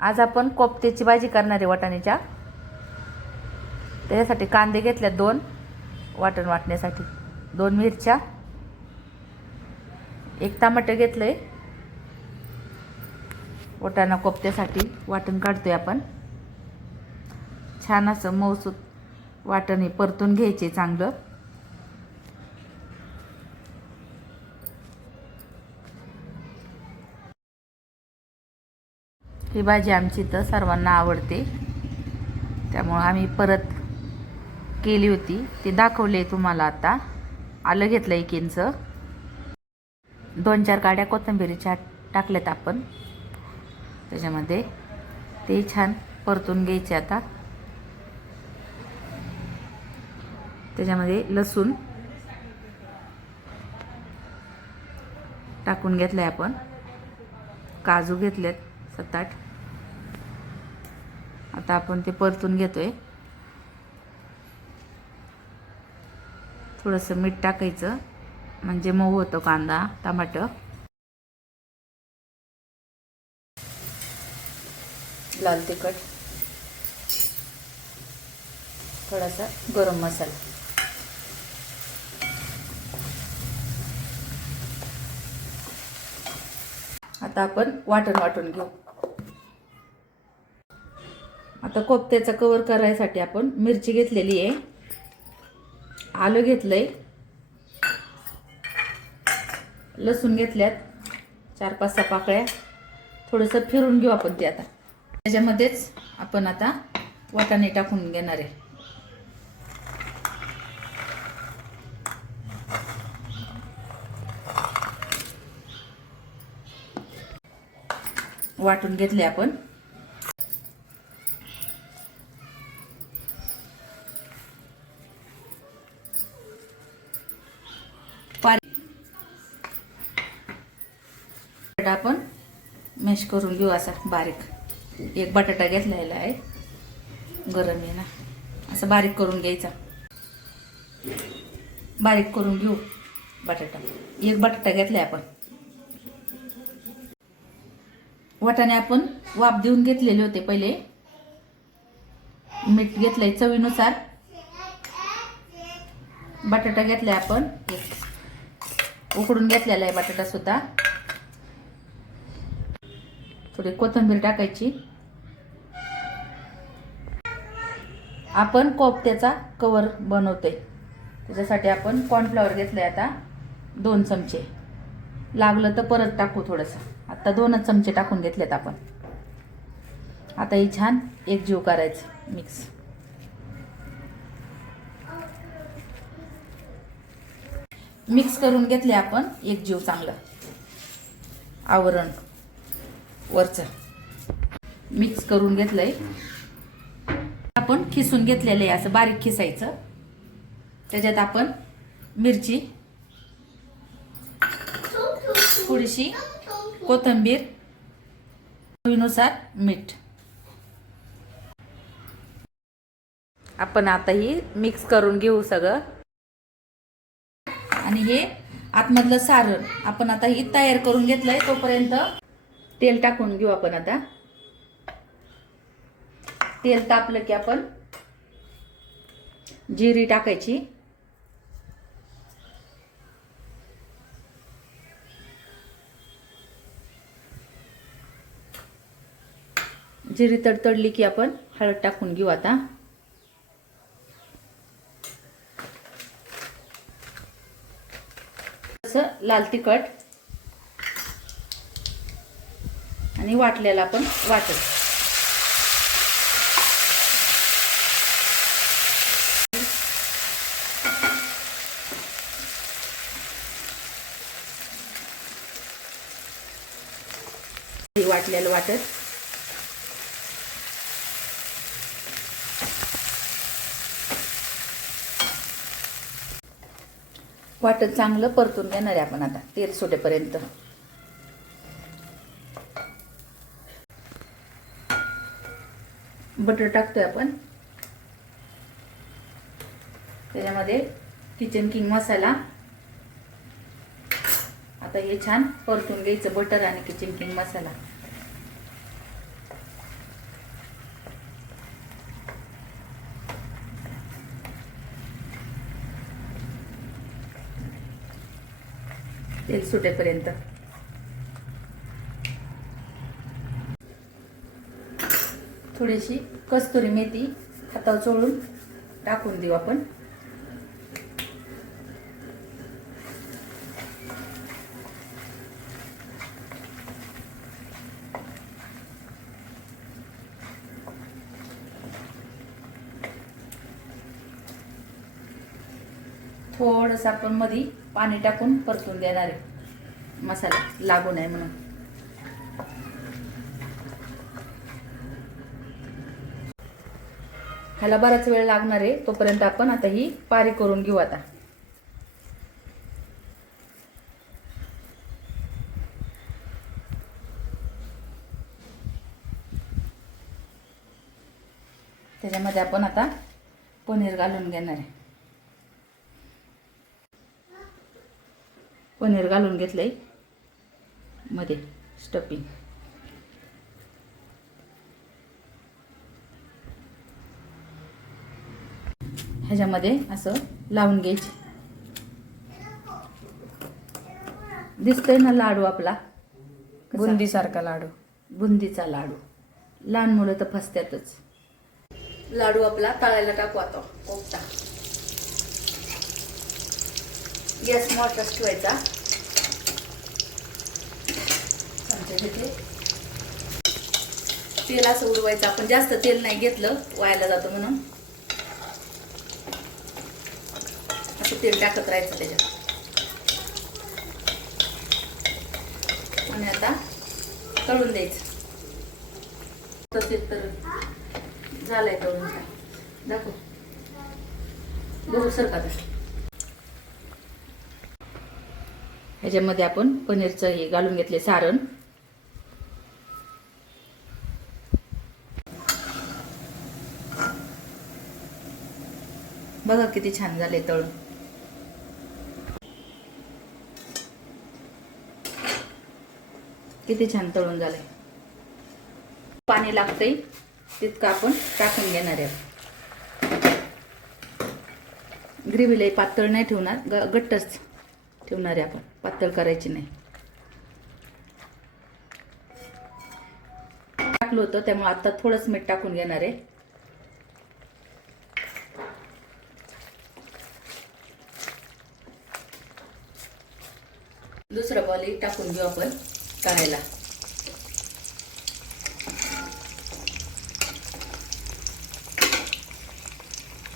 आज आपण कोफ्त्याची भाजी करणार आहे वाटाण्याच्या. त्याच्यासाठी कांदे घेतले 2 वाटण वाटण्यासाठी, 2 मिरच्या, 1 टमाटर घेतलंय. वाटाणा कोफ्त्यासाठी वाटण काढतोय आपण. छान असं मऊसूत वाटण हे परतून घ्यायचे चांगलं. ही भाजी आमची तर सर्वांना आवडते, त्यामुळे आम्ही परत केली होती. ती दाखवली तुम्हाला आता. आलं घेतलं 1 इंच, 2-4 काड्या कोथिंबीरीच्या टाकल्यात आपण त्याच्यामध्ये. ते छान परतून घ्यायचे. आता त्याच्यामध्ये लसूण टाकून घेतलंय आपण. काजू घेतलेत 7-8. आता आपण ते परतून घेतोय. थोडंसं मीठ टाकायचं म्हणजे मऊ होतो कांदा टमाटर. लाल तिखट, थोडासा गरम मसाला. आता आपण वाटण वाटून घेऊ. आता कोफ्त्याचा कवर करायसाठी आपण मिरची घेतलेली आहे, आलं घेतलंय, लसूण घेतल्यात 4-5-6 पाकळ्या. थोडंसं फिरून घेऊ आपण ते. आता त्याच्यामध्येच आपण आता वाटाणे टाकून घेणार आहे. वाटून घेतले आपण. आपण मॅश करून घेऊ असा बारीक. 1 बटाटा घेतलेला आहे, गरम आहे ना, असं बारीक करून घ्यायचा. बारीक करून घेऊ बटाटा. 1 बटाटा घेतलाय आपण. वाटाणे आपण वाफ देऊन घेतलेले होते पहिले. मीठ घेतलंय चवीनुसार. बटाटा घेतलाय आपण, उकडून घेतलेला आहे बटाटा सुद्धा. थोडी कोथिंबीर टाकायची. आपण कोफ्त्याचा कवर बनवतोय, त्याच्यासाठी आपण कॉर्नफ्लॉवर घेतलंय आता 2 चमचे. लागलं तर परत टाकू थोडंसं. आता 2च चमचे टाकून घेतलेत आपण. आता हे छान एकजीव करायचं, मिक्स. मिक्स करून घेतले आपण एकजीव चांगलं. आवरण वरचं मिक्स करून घेतलंय. आपण खिसून घेतलेलं आहे, असं बारीक खिसायचं. त्याच्यात आपण मिरची, थोडीशी कोथिंबीर, चवीनुसार मीठ. आपण आता ही मिक्स करून घेऊ सगळं. आणि हे आतमधलं सारण आपण आता ही तयार करून घेतलंय. तोपर्यंत तेल टाकून घेऊ आपण. आता तेल तापलं की आपण जिरी टाकायची. जिरी तडतडली की आपण हळद टाकून घेऊ. आता लाल तिखट आणि वाटलेला आपण वाटण. वाटलेलं वाटण वाटण चांगलं परतून घेणार आहे आपण आता तेल सुटेपर्यंत. बटर टाकतोय आपण. त्याच्यामध्ये किचन किंग मसाला. आता हे छान परतून घ्यायचं बटर आणि किचन किंग मसाला. तेल सुटेपर्यंत. थोडीशी कस्तुरी मेथी हातावर चोळून टाकून देऊ आपण. थोडंसं आपण मध्ये पाणी टाकून परतून देणार आहे, मसाला लागू नये म्हणून. ह्याला बराच वेळ लागणार आहे, तोपर्यंत आपण आता ही पारी करून घेऊ. आता त्याच्यामध्ये आपण आता पनीर घालून घेणार आहे. पनीर घालून घेतलंय मध्ये स्टफिंग. ह्याच्यामध्ये असं लावून घ्यायचे. दिसतोय ना लाडू आपला, बुंदीसारखा लाडू, बुंदीचा लाडू. लहान मुलं तर फसत्यातच. लाडू आपला तळायला टाकू आता कोफ्ता. गॅस मोठाच ठेवायचा. चमचे घेतले. तेल असं उडवायचं आपण, जास्त तेल नाही घेतलं, वायाला जातं म्हणून. असं तेल टाकत राहायचं त्याच्यात. आणि आता तळून द्यायचं. तसेच तर झालंय तळून. दाखव, बघू सरका. ह्याच्यामध्ये आपण पनीरचं हे घालून घेतले सारण. बघा किती छान झाले तळून. किती छान तळून झाले. पाणी लागतंय तितकं आपण टाकून घेणार आहे. ग्रेव्ही लई पातळ नाही ठेवणार, घट्टच ठेवणार आहे आपण, पातळ करायची नाही. टाकलं होतं त्यामुळे आता थोडंच मीठ टाकून घेणार आहे. दुसरं बॉल टाकून घेऊ आपण तळायला.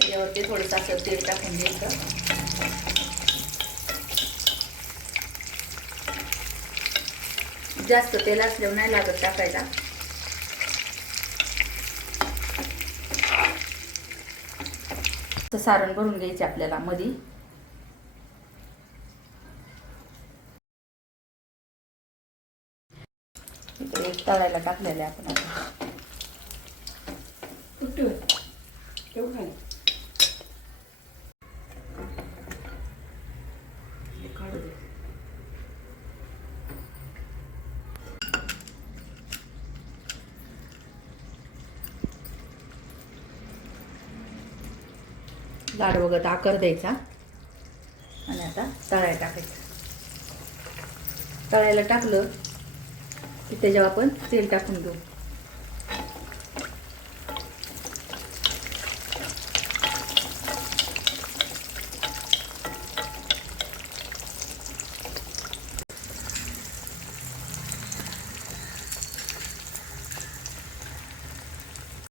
त्याच्यावरती थोडंसं असं तेल टाकून द्यायचं. जास्त तेल असल्यावर नाही लागत टाकायला. सारण भरून घ्यायचे आपल्याला मध्ये. एक तळायला टाकलेले आपण. लाडू वगैरे आकार द्यायचा आणि आता तळायला टाकायचं. तळायला टाकलं की त्याच्यावर आपण तेल टाकून घेऊ.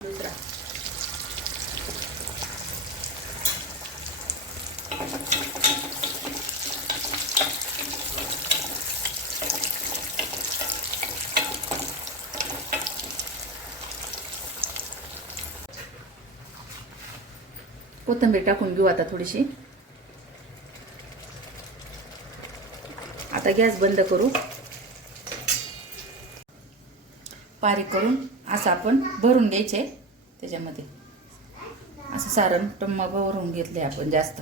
दुसरा कोथिंबीर टाकून घेऊ आता थोडीशी. आता गॅस बंद करू. बारीक करून असं आपण भरून घ्यायचे. त्याच्यामध्ये असं सारण टम्मा भरून घेतले आपण. जास्त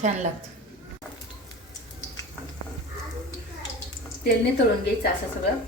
छान लागतं. तेल तळून घ्यायचं असं सगळं.